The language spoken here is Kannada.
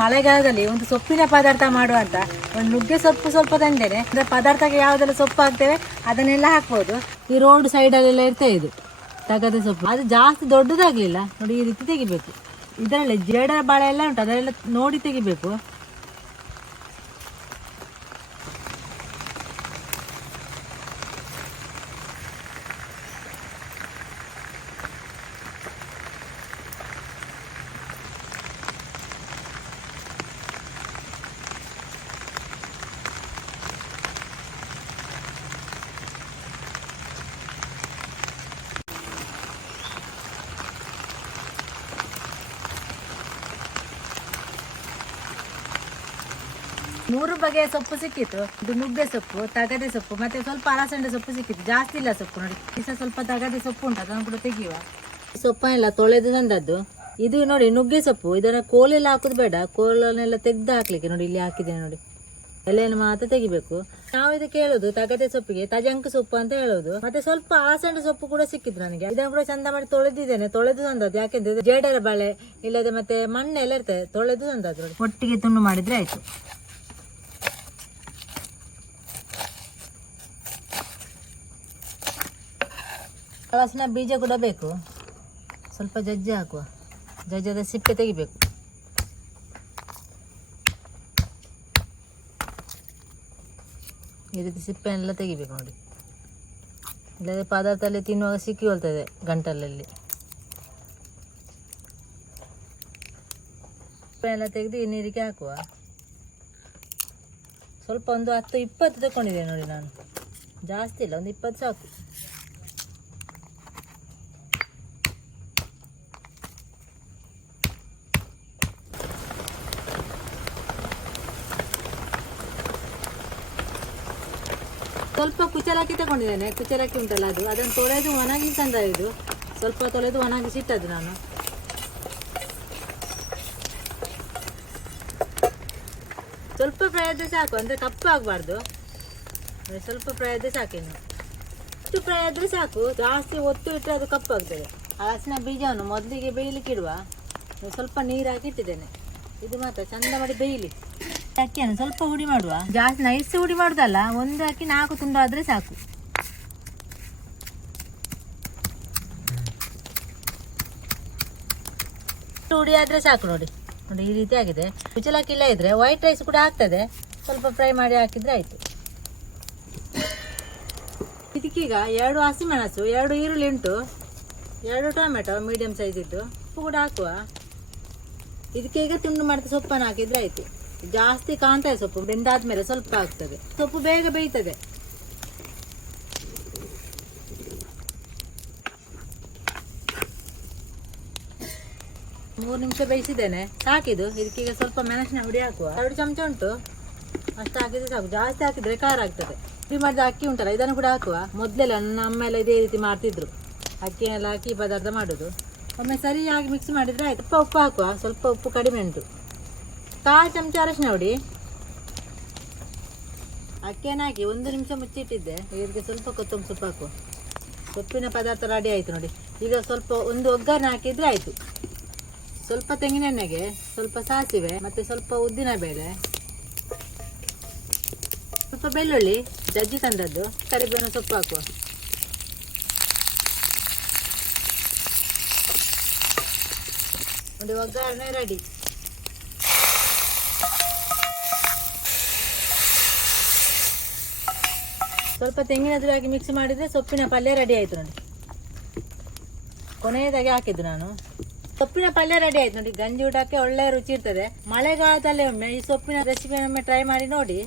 ಮಳೆಗಾಲದಲ್ಲಿ ಒಂದು ಸೊಪ್ಪಿನ ಪದಾರ್ಥ ಮಾಡುವಂತ ಒಂದು ನುಗ್ಗೆ ಸೊಪ್ಪು ಸ್ವಲ್ಪ ತಂದೇನೆ. ಅಂದ್ರೆ ಪದಾರ್ಥಕ್ಕೆ ಯಾವುದೆಲ್ಲ ಸೊಪ್ಪು ಹಾಕ್ತೇವೆ ಅದನ್ನೆಲ್ಲ ಹಾಕ್ಬೋದು. ಈ ರೋಡ್ ಸೈಡಲ್ಲೆಲ್ಲ ಇರ್ತೇ ಇದು, ತಗದ ಸೊಪ್ಪು. ಅದು ಜಾಸ್ತಿ ದೊಡ್ಡದಾಗ್ಲಿಲ್ಲ. ನೋಡಿ ಈ ರೀತಿ ತೆಗಿಬೇಕು. ಇದರಲ್ಲಿ ಜೇಡ ಬಾಳೆ ಎಲ್ಲ ಉಂಟು, ಅದೆಲ್ಲ ನೋಡಿ ತೆಗಿಬೇಕು. ಮೂರು ಬಗೆಯ ಸೊಪ್ಪು ಸಿಕ್ಕಿತ್ತು. ಇದು ನುಗ್ಗೆ ಸೊಪ್ಪು ತಗದೆ ಸೊಪ್ಪು, ಮತ್ತೆ ಸ್ವಲ್ಪ ಅಲಸಂಡೆ ಸೊಪ್ಪು ಸಿಕ್ಕಿತ್ತು. ಜಾಸ್ತಿ ಇಲ್ಲ ಸೊಪ್ಪು ನೋಡಿ. ಈಸ ಸ್ವಲ್ಪ ತಗದೆ ಸೊಪ್ಪು ಉಂಟು, ಅದನ್ನು ಕೂಡ ತೆಗೆಯುವ. ಸೊಪ್ಪನ್ನೆಲ್ಲ ತೊಳೆದು ತಂದದ್ದು. ಇದು ನೋಡಿ, ನುಗ್ಗೆ ಸೊಪ್ಪು. ಇದನ್ನ ಕೋಲೆಲ್ಲ ಹಾಕುದು ಬೇಡ. ಕೋಲನ್ನೆಲ್ಲ ತೆಗ್ದು ಹಾಕ್ಲಿಕ್ಕೆ ನೋಡಿ, ಇಲ್ಲಿ ಹಾಕಿದ್ದೇನೆ ನೋಡಿ. ಎಲೆಯನ್ನು ಮಾತ್ರ ತೆಗಿಬೇಕು. ನಾವು ಇದಕ್ಕೆ ಹೇಳೋದು ತಗದೆ ಸೊಪ್ಪಿಗೆ ತಜಂಕ ಸೊಪ್ಪು ಅಂತ ಹೇಳುದು. ಮತ್ತೆ ಸ್ವಲ್ಪ ಅಲಸಂಡೆ ಸೊಪ್ಪು ಕೂಡ ಸಿಕ್ಕಿತ್ತು ನನಗೆ. ಇದನ್ನು ಕೂಡ ಚಂದ ಮಾಡಿ ತೊಳೆದಿದ್ದೇನೆ. ತೊಳೆದು ತಂದದ್ದು. ಯಾಕೆಂದ್ರೆ ಜೇಡರ ಬಳೆ, ಇಲ್ಲದೆ ಮತ್ತೆ ಮಣ್ಣೆಲ್ಲ ಇರ್ತದೆ. ತೊಳೆದು ತಂದದ್ದು ಒಟ್ಟಿಗೆ ತುಂಡು ಮಾಡಿದ್ರೆ ಆಯ್ತು. ಹಲಸಿನ ಬೀಜ ಕೂಡ ಬೇಕು. ಸ್ವಲ್ಪ ಜಜ್ಜಿ ಹಾಕುವ. ಜಜ್ಜದ ಸಿಪ್ಪೆ ತೆಗಿಬೇಕು. ಈ ರೀತಿ ಸಿಪ್ಪೆನೆಲ್ಲ ತೆಗಿಬೇಕು ನೋಡಿ. ಇಲ್ಲದೆ ಪದಾರ್ಥದಲ್ಲಿ ತಿನ್ನುವಾಗ ಸಿಕ್ಕಿ ಹೋಗ್ತದೆ ಗಂಟಲಲ್ಲಿ. ಸಿಪ್ಪೆನೆಲ್ಲ ತೆಗೆದು ನೀರಿಗೆ ಹಾಕುವ. ಸ್ವಲ್ಪ ಒಂದು ಹತ್ತು ಇಪ್ಪತ್ತು ತಗೊಂಡಿದ್ದೆ ನೋಡಿ ನಾನು. ಜಾಸ್ತಿ ಇಲ್ಲ, ಒಂದು ಇಪ್ಪತ್ತು ಸಾಕು. ಸ್ವಲ್ಪ ಕುಚಲಕ್ಕಿ ತಗೊಂಡಿದ್ದೇನೆ. ಕುಚಲಕ್ಕಿ ಉಂಟಲ್ಲ ಅದು. ಅದನ್ನು ತೊಳೆದು ಒಣಗಿ ತಂದ ಇದು. ಸ್ವಲ್ಪ ತೊಳೆದು ಒಣಗಿಸಿ ಇಟ್ಟದ್ದು ನಾನು. ಸ್ವಲ್ಪ ಪ್ರಯತ್ನ ಸಾಕು. ಅಂದರೆ ಕಪ್ಪು ಆಗಬಾರ್ದು. ಸ್ವಲ್ಪ ಪ್ರಯತ್ನ ಸಾಕೇನು ಇಷ್ಟು ಪ್ರಯತ್ನ ಸಾಕು. ಜಾಸ್ತಿ ಒತ್ತು ಇಟ್ಟರೆ ಅದು ಕಪ್ಪಾಗ್ತದೆ ಹಲಸಿನ ಬೀಜವನ್ನು ಮೊದಲಿಗೆ ಬೇಯಲಿಕ್ಕಿಡುವ. ಸ್ವಲ್ಪ ನೀರು ಇಟ್ಟಿದ್ದೇನೆ. ಇದು ಮಾತ್ರ ಚಂದ ಮಾಡಿ ಬೇಯಲಿ. ಅಕ್ಕಿಯನ್ನು ಸ್ವಲ್ಪ ಹುಡಿ ಮಾಡುವ. ಜಾಸ್ತಿ ನೈಸ್ ಹುಡಿ ಮಾಡುದಲ್ಲ ಒಂದು ಅಕ್ಕಿ ನಾಲ್ಕು ತುಂಡು ಆದ್ರೆ ಸಾಕು ಹುಡಿ ಆದ್ರೆ ಸಾಕು ನೋಡಿ. ನೋಡಿ ಈ ರೀತಿ ಆಗಿದೆ. ಕುಚಲಕ್ಕಿ ಇಲ್ಲ ಇದ್ರೆ ವೈಟ್ ರೈಸ್ ಕೂಡ ಆಗ್ತದೆ. ಸ್ವಲ್ಪ ಫ್ರೈ ಮಾಡಿ ಹಾಕಿದ್ರೆ ಆಯ್ತು. ಇದಕ್ಕೀಗ ಎರಡು ಹಸಿಮೆಣಸು ಎರಡು ಈರುಳ್ಳಿ ಉಂಟು. ಎರಡು ಟೊಮೆಟೊ ಮೀಡಿಯಂ ಸೈಜ್ ಇದ್ದು. ಉಪ್ಪು ಕೂಡ ಹಾಕುವ. ಇದಕ್ಕೆ ಈಗ ತುಂಡು ಮಾಡಿದ ಸೊಪ್ಪನ್ನು ಹಾಕಿದ್ರೆ ಆಯ್ತು. ಜಾಸ್ತಿ ಕಾಣ್ತದೆ ಸೊಪ್ಪು ಬೆಂದಾದ್ಮೇಲೆ ಸ್ವಲ್ಪ ಆಗ್ತದೆ. ಸೊಪ್ಪು ಬೇಗ ಬೇಯ್ತದೆ. ಮೂರು ನಿಮಿಷ ಬೇಯಿಸಿದ್ದೇನೆ. ಸಾಕಿದು ಇದಕ್ಕೀಗ ಸ್ವಲ್ಪ ಮೆಣಸಿನ ಹುಡಿ ಹಾಕುವ. ಎರಡು ಚಮಚ ಉಂಟು. ಅಷ್ಟು ಹಾಕಿದ್ರೆ ಸಾಕು. ಜಾಸ್ತಿ ಹಾಕಿದ್ರೆ ಖಾರ ಆಗ್ತದೆ. ಹುಡಿ ಮಾಡಿದ ಅಕ್ಕಿ ಉಂಟಲ್ಲ, ಇದನ್ನು ಕೂಡ ಹಾಕುವ. ಮೊದಲೆಲ್ಲ ನಮ್ಮೆಲ್ಲ ಇದೇ ರೀತಿ ಮಾಡ್ತಿದ್ರು. ಅಕ್ಕಿನೆಲ್ಲ ಹಾಕಿ ಪದಾರ್ಥ ಮಾಡೋದು. ಒಮ್ಮೆ ಸರಿಯಾಗಿ ಮಿಕ್ಸ್ ಮಾಡಿದ್ರೆ ಆಯಿತು. ಉಪ್ಪು ಉಪ್ಪು ಹಾಕುವ. ಸ್ವಲ್ಪ ಉಪ್ಪು ಕಡಿಮೆ ಉಂಟು. ಕಾಲು ಚಮಚ ಅರಶಿನ ಹುಡಿ. ಅಕ್ಕಿಯನ್ನು ಹಾಕಿ ಒಂದು ನಿಮಿಷ ಮುಚ್ಚಿಟ್ಟಿದ್ದೆ. ಇದಕ್ಕೆ ಸ್ವಲ್ಪ ಕೊತ್ತಂಬರಿ ಸೊಪ್ಪು ಹಾಕುವ. ಸೊಪ್ಪಿನ ಪದಾರ್ಥ ರೆಡಿ ಆಯಿತು ನೋಡಿ. ಈಗ ಸ್ವಲ್ಪ ಒಂದು ಒಗ್ಗರಣೆ ಹಾಕಿದ್ರೆ ಆಯಿತು. ಸ್ವಲ್ಪ ತೆಂಗಿನೆಣ್ಣೆಗೆ ಸ್ವಲ್ಪ ಸಾಸಿವೆ, ಮತ್ತು ಸ್ವಲ್ಪ ಉದ್ದಿನ ಬೇಳೆ, ಸ್ವಲ್ಪ ಬೆಳ್ಳುಳ್ಳಿ, ಜಜ್ಜಿ ತಂದದ್ದು, ಕರಿಬೇವಿನ ಸೊಪ್ಪು ಹಾಕುವ. ನೋಡಿ ಒಗ್ಗರಣೆ ರೆಡಿ ಸ್ವಲ್ಪ ತೆಂಗಿನ ಹಾಕಿ ಮಿಕ್ಸ್ ಮಾಡಿದರೆ ಸೊಪ್ಪಿನ ಪಲ್ಯ ರೆಡಿ ಆಯಿತು ನೋಡಿ. ಕೊನೆಯದಾಗಿ ಹಾಕಿದ್ದು ನಾನು. ಸೊಪ್ಪಿನ ಪಲ್ಯ ರೆಡಿ ಆಯ್ತು ನೋಡಿ, ಗಂಜಿ ಊಟಕ್ಕೆ ಒಳ್ಳೆ ರುಚಿ ಇರ್ತದೆ. ಮಳೆಗಾಲದಲ್ಲಿ ಒಮ್ಮೆ ಈ ಸೊಪ್ಪಿನ ರೆಸಿಪಿ ಒಮ್ಮೆ ಟ್ರೈ ಮಾಡಿ ನೋಡಿ.